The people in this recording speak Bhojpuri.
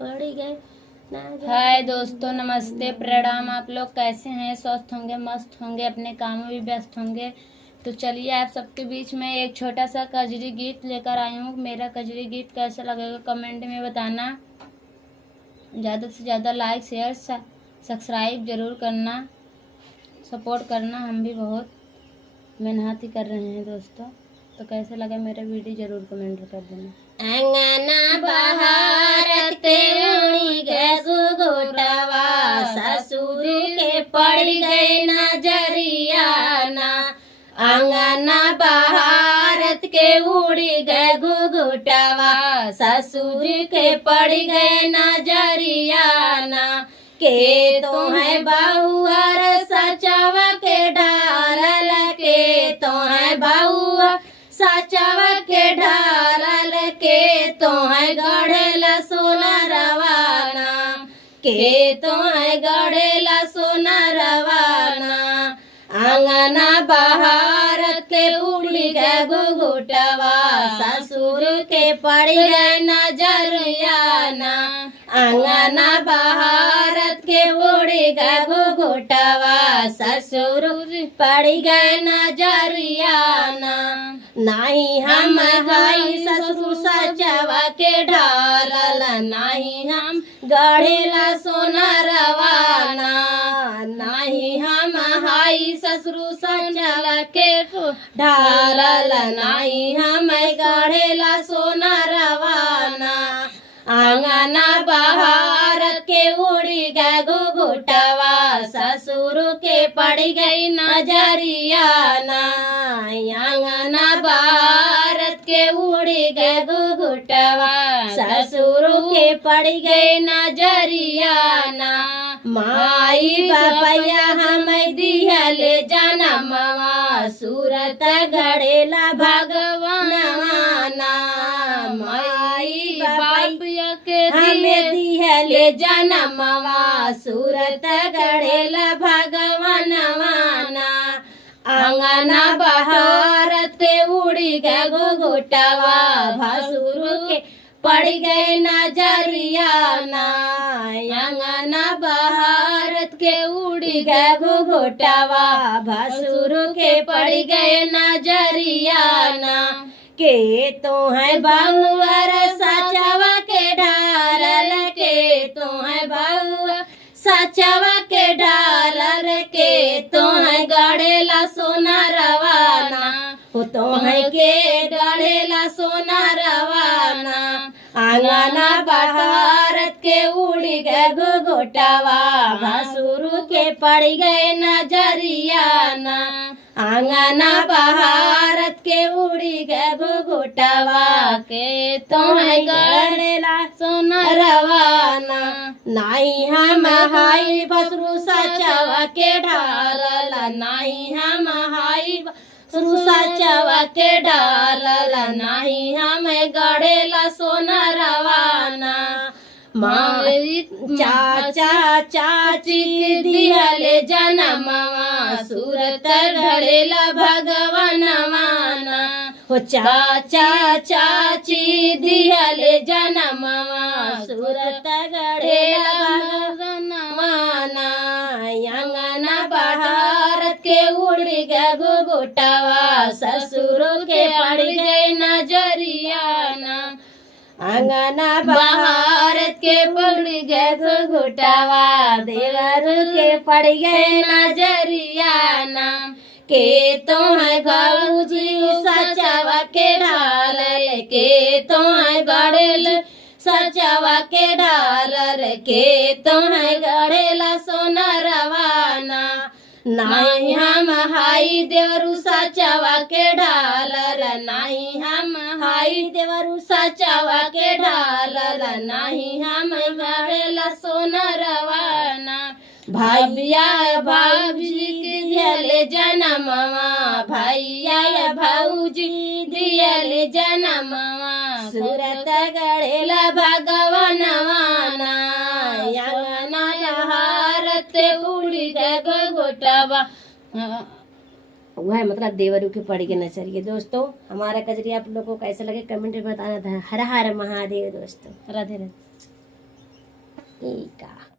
पड़ गए। हाय दोस्तों, नमस्ते, प्रणाम। आप लोग कैसे हैं? स्वस्थ होंगे, मस्त होंगे, अपने कामों में भी व्यस्त होंगे। तो चलिए आप सबके बीच में एक छोटा सा कजरी गीत लेकर आई हूँ। मेरा कजरी गीत कैसा लगेगा कमेंट में बताना। ज़्यादा से ज़्यादा लाइक, शेयर, सब्सक्राइब जरूर करना, सपोर्ट करना। हम भी बहुत मेहनत ही कर रहे हैं दोस्तों। तो कैसे लगा मेरा वीडियो जरूर कमेंट कर देना। अंगना बहारत के उड़ी गए घुघुटवा, ससुर के पड़ गए नजरियाना। अंगना बहारत के उड़ी गए घुघुटवा, ससुर के पड़ गए नजरियाना। के तो है बहुअर सचवा के ढारल, के तो है बहुअर सचवा के ढारल, के तो है गढ़ेला सोना रवाना, के तो है गढ़ेला सोना रवाना। अंगना बहारत के उड़ी गए घुघुटवा, ससुर के पड़ गए नजरियाना। अंगना बहारत के उड़ी गए घुघुटवा, ससुर पड़ गए नजरियाना। नाही हम हाई ससुर सचवा के ढारल, नाही हम गढ़ेला सोना रवाना। नाही हम हाई ससुर सचवा के ढारल, नाही हम गढ़ेला सोना रवाना। अंगना बहारत के उड़ी गए घुघुटवा, ससुर के पड़ गई नजरियाना। अंगना बहारत के उड़ी गए घुघुटवा, ससुर के पड़ गए नजरियाना। माई बापैया हम दिहले जनमवा, सूरत गढ़ेला भगवान माना। माई बापैया के हमें दिहले जनमवा, सूरत गढ़ेला भगवान माना। अंगना बहारत के उड़ी गए घुघुटवा, भसुर के पड़ गए नजरियाना। अंगना बहारत के उड़ी गए घुघुटवा, भसुर के पड़ गए नजरियाना। के तो है बहुअर सचवा के ढारल, के तो है बहुअर सचवा के ढारल, के तो है गढ़ेला सोना रवाना। हो तो है के गढ़ेला सोना रवाना। अंगना बहारत के उड़ी गए घुघुटवा, भसुर के पड़ गए नजरियाना। अंगना बहारत के उड़ी गए घुघुटवा, के तो है गढ़ेला सोना रवाना। नाही हम हाई भसुर सचवा के ढारल, नाही हम हाई सचवा के ढारल, नाही हम गढ़ेला सोना रवाना। माई चाचा चाची दिहले जनमवा, सूरत गढ़ेला भगवान माना। हो चाचा चाची दिहले जनमवा, सूरत गढ़ेला भगवान माना। अंगना बहारत के उड़ी गए घुघुटवा, ससुर के पड़ गए नजरियाना। अंगना बहारत के पड़ गए घुघुटवा, देवर के पड़ गए नजरियाना। के तो है गौजी सचवा के ढारल, के तो है गढ़ेला सचवा के ढारल, के तो है गढ़ेला सोना रवाना। नाही हम हाई देवरु सचवा के ढारल, नाही हम हाई देवरु सचवा के ढारल, नाही हम गढ़ेला सोना रवाना। भैया भाऊजी दियले जनमवा, भैया भाऊजी दियले जनमवा, सूरत गढ़ेला भगवान माना। अंगना बहारत उड़ी गए घुघुटवा, वह मतलब देवरू के पड़ के नचरिए। दोस्तों हमारा कजरी आप लोगों को कैसे लगे कमेंट में बताना था। हर हर महादेव दोस्तों, राधे राधे। ठीक है।